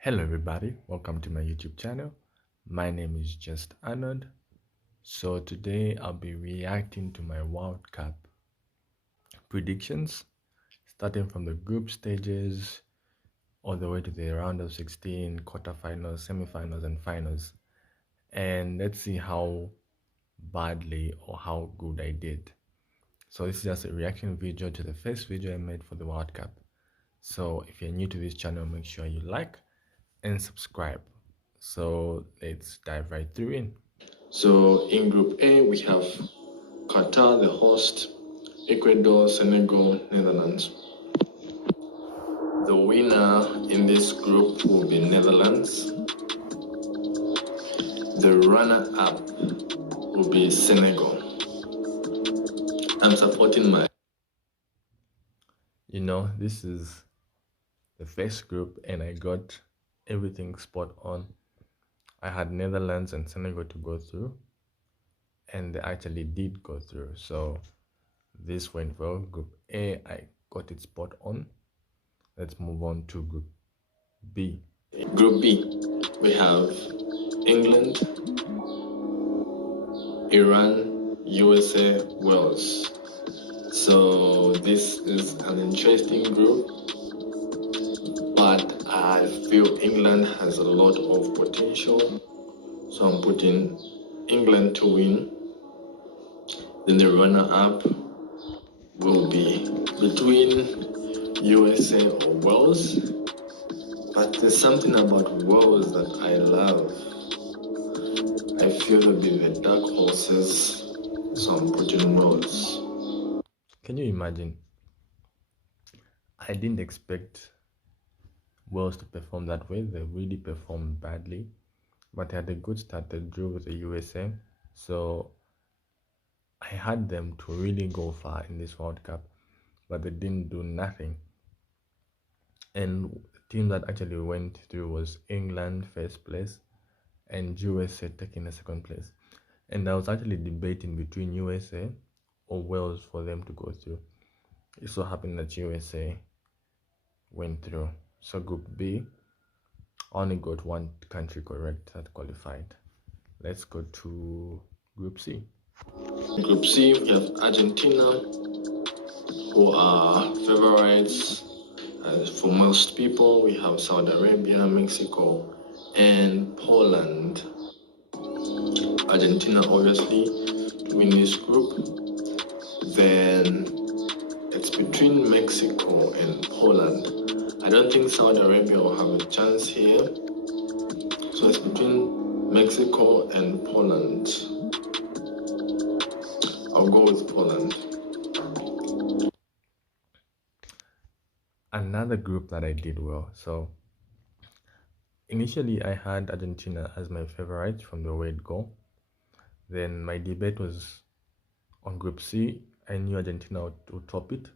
Hello everybody, welcome to my YouTube channel. My name is Just Arnold. So today I'll be reacting to my World Cup predictions, starting from the group stages all the way to the round of 16, quarterfinals, semifinals, and finals. And let's see how badly or how good I did. So this is just a reaction video to the first video I made for the World Cup. So if you're new to this channel, make sure you like and subscribe. So let's dive right through in. So in Group A, we have Qatar, the host, Ecuador, Senegal, Netherlands. The winner in this group will be Netherlands. The runner-up will be Senegal. I'm supporting my... this is the first group and I got everything spot on. I had Netherlands and Senegal to go through, and they actually did go through. So this went well. Group A, I got it spot on. Let's move on to Group B. Group B, we have England, Iran, USA, Wales. So this is an interesting group, but I feel England has a lot of potential. So I'm putting England to win. Then the runner-up will be between USA or Wales. But there's something about Wales that I love. I feel they'll be the dark horses, so I'm putting Wales. Can you imagine? I didn't expect Wales to perform that way. They really performed badly, but they had a good start. They drew with the USA, so I had them to really go far in this World Cup, but they didn't do nothing. And the team that actually went through was England first place and USA taking the second place. And I was actually debating between USA or Wales for them to go through. It so happened that USA went through. So Group B, I only got one country correct that qualified. Let's go to Group C. In Group C, we have Argentina, who are favorites. For most people, we have Saudi Arabia, Mexico, and Poland. Argentina, obviously, to win this group. Then it's between Mexico and Poland. I don't think Saudi Arabia will have a chance here. So it's between Mexico and Poland. I'll go with Poland. Another group that I did well. So initially I had Argentina as my favorite from the word go. Then my debate was on Group C. I knew Argentina would top it,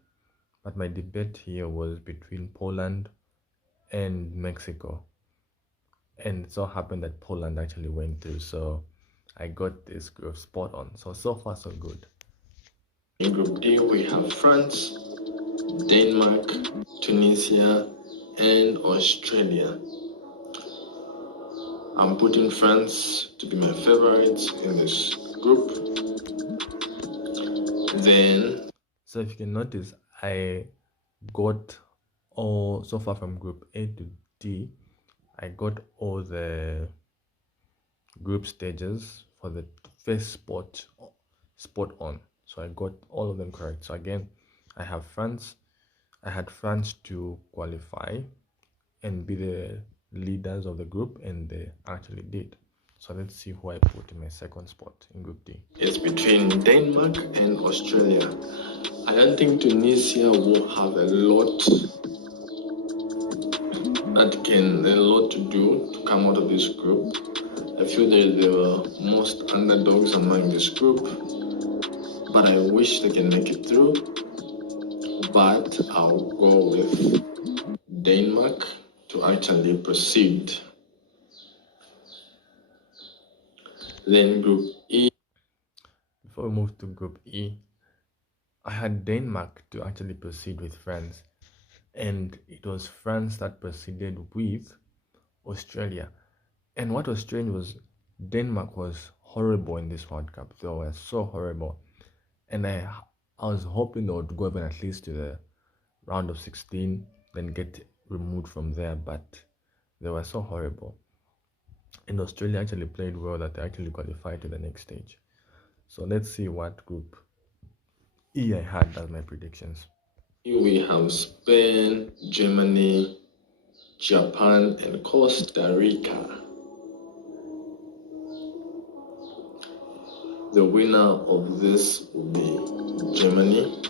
but my debate here was between Poland and Mexico. And it so happened that Poland actually went through, so I got this group spot on. So far so good. In Group D, we have France, Denmark, Tunisia, and Australia. I'm putting France to be my favorite in this group. Then, so if you can notice, I got all so far from Group A to D. I got all the group stages for the first spot on. So I got all of them correct. So again, I have France. I had France to qualify and be the leaders of the group, and they actually did. So let's see who I put in my second spot in Group D. It's between Denmark and Australia. I don't think Tunisia will have a lot to do to come out of this group. I feel they're the most underdogs among this group, but I wish they can make it through. But I'll go with Denmark to actually proceed. Then Group E. Before we move to Group E, I had Denmark to actually proceed with France, and it was France that proceeded with Australia. And what was strange was Denmark was horrible in this World Cup. They were so horrible. And I was hoping they would go even at least to the round of 16, then get removed from there, but they were so horrible. And Australia actually played well that they actually qualified to the next stage. So let's see what group E I had as my predictions. Here we have Spain, Germany, Japan, and Costa Rica. The winner of this will be Germany.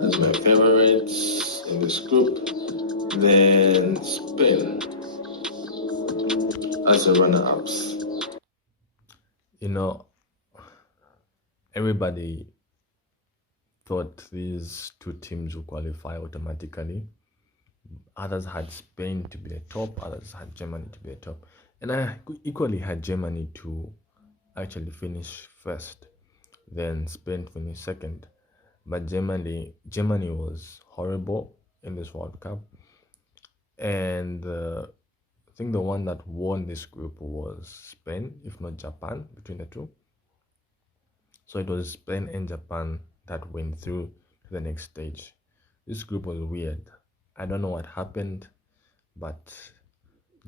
That's my favorites in this group. Then Spain as the runner-ups. You know, everybody thought these two teams would qualify automatically. Others had Spain to be the top, others had Germany to be the top. And I equally had Germany to actually finish first, then Spain finished second. But Germany was horrible in this World Cup. And I think the one that won this group was Spain, if not Japan, between the two. So it was Spain and Japan that went through to the next stage. This group was weird. I don't know what happened, but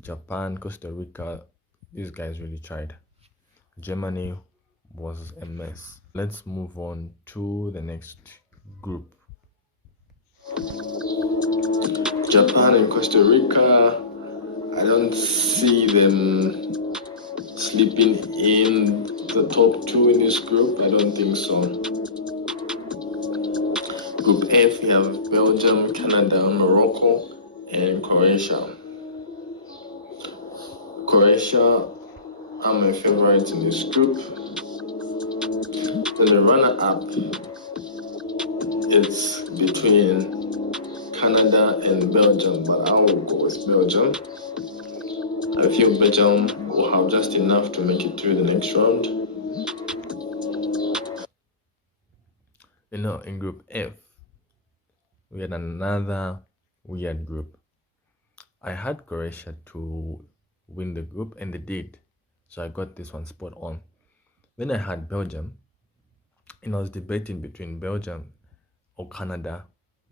Japan, Costa Rica, these guys really tried. Germany was a mess. Let's move on to the next group. Japan and Costa Rica, I don't see them sleeping in the top two in this group. I don't think so. Group F, we have Belgium, Canada, Morocco, and Croatia. Croatia are my favorites in this group. Then the runner-up, it's between Canada and Belgium, but I will go with Belgium. I feel Belgium will have just enough to make it through the next round. You know, in Group F, we had another weird group. I had Croatia to win the group, and they did. So I got this one spot on. Then I had Belgium, and I was debating between Belgium or Canada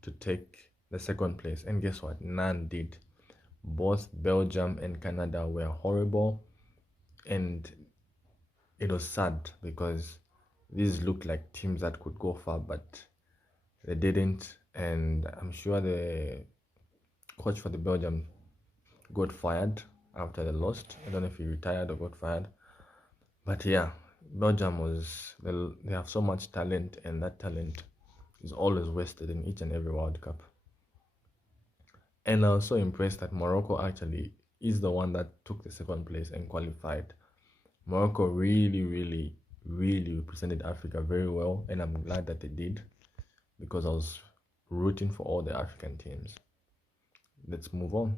to take the second place. And guess what? None did. Both Belgium and Canada were horrible, and it was sad because these looked like teams that could go far, but they didn't. And I'm sure the coach for the Belgium got fired after they lost. I don't know if he retired or got fired, but yeah, Belgium was, they have so much talent, and that talent is always wasted in each and every World Cup. And I was so impressed that Morocco actually is the one that took the second place and qualified. Morocco really represented Africa very well, and I'm glad that they did because I was rooting for all the African teams. Let's move on.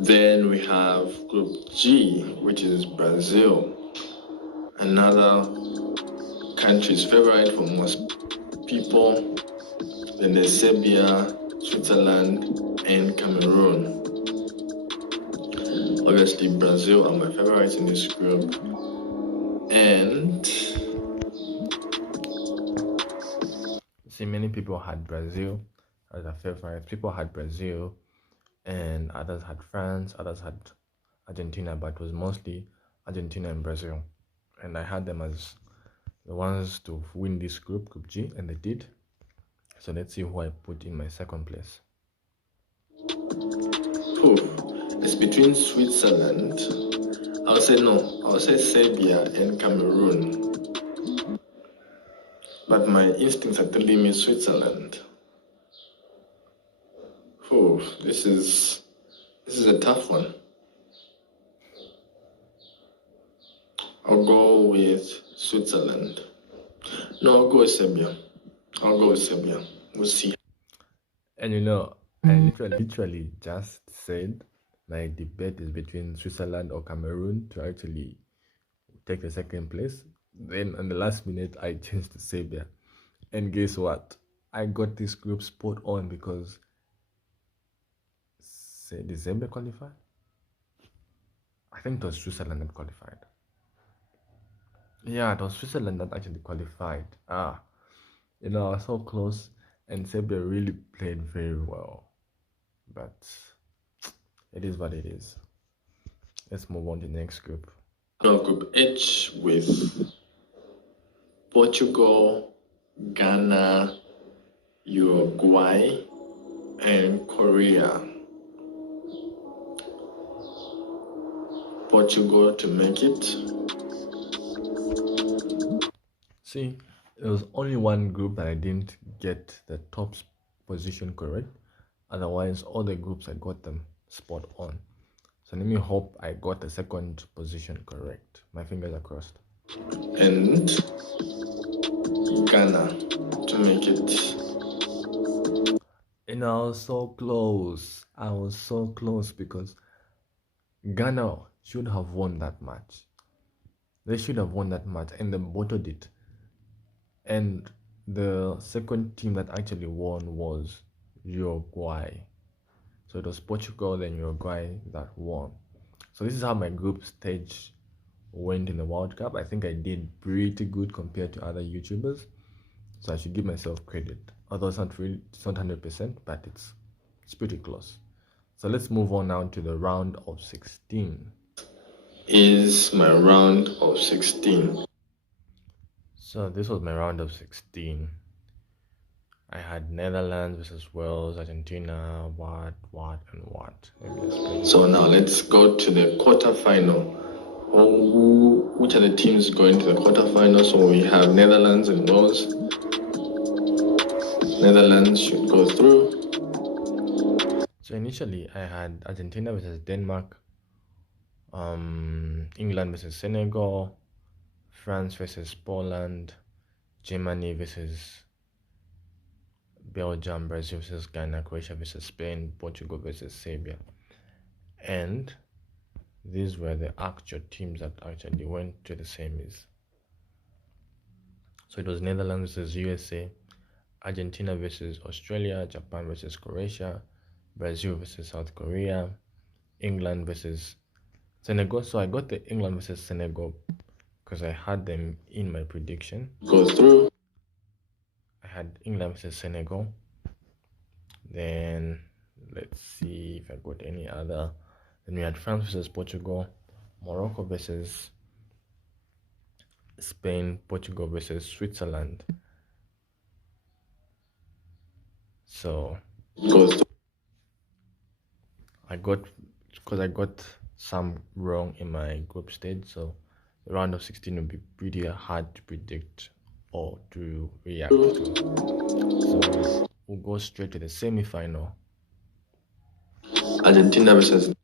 Then we have Group G, which is Brazil, another country's favorite for most people. Then there's Serbia, Switzerland, and Cameroon. Obviously, Brazil are my favorites in this group. And see, many people had Brazil as a favorite. People had Brazil, and others had France, others had Argentina, but it was mostly Argentina and Brazil. And I had them as the ones to win this group, Group G, and they did. So let's see who I put in my second place. It's between Switzerland. I'll say Serbia and Cameroon. But my instincts are telling me Switzerland. This is a tough one. I'll go with Switzerland. No, I'll go with Serbia. We'll see. And you know, I literally just said my debate is between Switzerland or Cameroon to actually take the second place. Then in the last minute, I changed to Serbia. And guess what? I got this group spot on because did Serbia qualify? think it was Switzerland that qualified. Yeah, it was Switzerland that actually qualified. I was so close, and Serbia really played very well. But it is what it is. Let's move on to the next group. Group H with Portugal, Ghana, Uruguay, and Korea. Portugal to make it. See, there was only one group that I didn't get the top position correct. Otherwise, all the groups I got them spot on. So let me hope I got the second position correct. My fingers are crossed. And Ghana to make it. And I was so close. I was so close because Ghana should have won that match. They should have won that match, and they bottled it. And the second team that actually won was Uruguay. So it was Portugal and Uruguay that won. So this is how my group stage went in the World Cup. I think I did pretty good compared to other YouTubers. So I should give myself credit. Although it's not 100%, but it's pretty close. So let's move on now to the round of 16. Is my round of 16. So this was my round of 16. I had Netherlands versus Wales, Argentina, what. So now let's go to the quarterfinal. Which are the teams going to the quarterfinal? So we have Netherlands and Wales. Netherlands should go through. So initially I had Argentina versus Denmark, England versus Senegal, France versus Poland, Germany versus Belgium, Brazil versus Ghana, Croatia versus Spain, Portugal versus Serbia. And these were the actual teams that actually went to the semis. So it was Netherlands versus USA, Argentina versus Australia, Japan versus Croatia, Brazil versus South Korea, England versus Senegal. So I got the England versus Senegal because I had them in my prediction. Go through. I had England versus Senegal. Then let's see if I got any other. Then we had France versus Portugal, Morocco versus Spain, Portugal versus Switzerland. So I got some wrong in my group stage, so the round of 16 will be pretty hard to predict or to react to. So we'll go straight to the semi-final. Argentina versus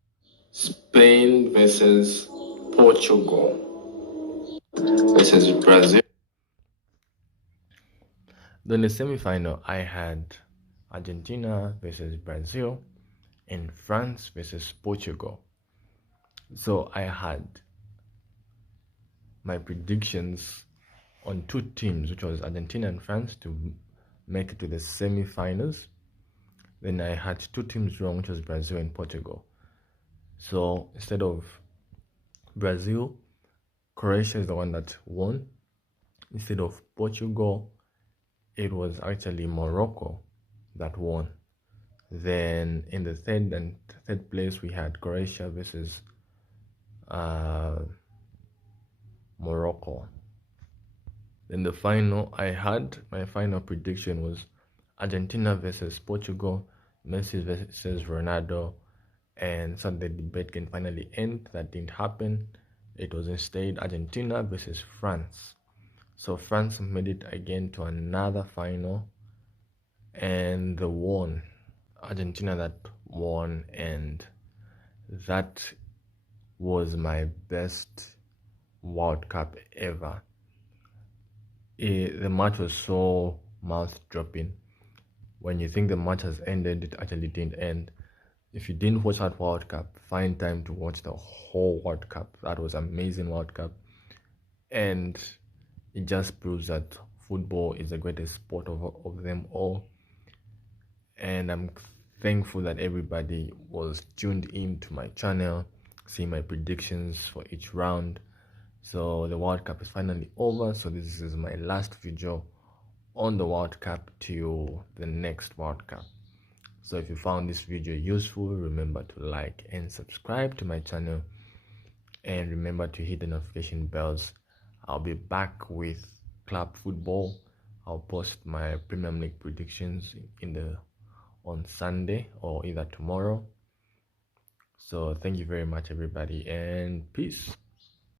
Spain versus Portugal versus Brazil. Then the semi-final, I had Argentina versus Brazil and France versus Portugal. So I had my predictions on two teams, which was Argentina and France, to make it to the semi-finals. Then I had two teams wrong, which was Brazil and Portugal. So instead of Brazil, Croatia is the one that won. Instead of Portugal, it was actually Morocco that won. Then in the third place, we had Croatia versus Morocco. Then the final, my final prediction was Argentina versus Portugal, Messi versus Ronaldo, and so the debate can finally end. That didn't happen. It was instead Argentina versus France. So France made it again to another final, and they won. Argentina that won, and that was my best World Cup ever. The match was so mouth-dropping. When you think the match has ended, it actually didn't end. If you didn't watch that World Cup, find time to watch the whole World Cup. That was an amazing World Cup. And it just proves that football is the greatest sport of them all. And I'm thankful that everybody was tuned in to my channel. see my predictions for each round. So the World Cup is finally over, so this is my last video on the World Cup till the next World Cup. So if you found this video useful, remember to like and subscribe to my channel, and remember to hit the notification bells. I'll be back with club football. I'll post my Premier League predictions on Sunday or either tomorrow. So thank you very much, everybody, and peace.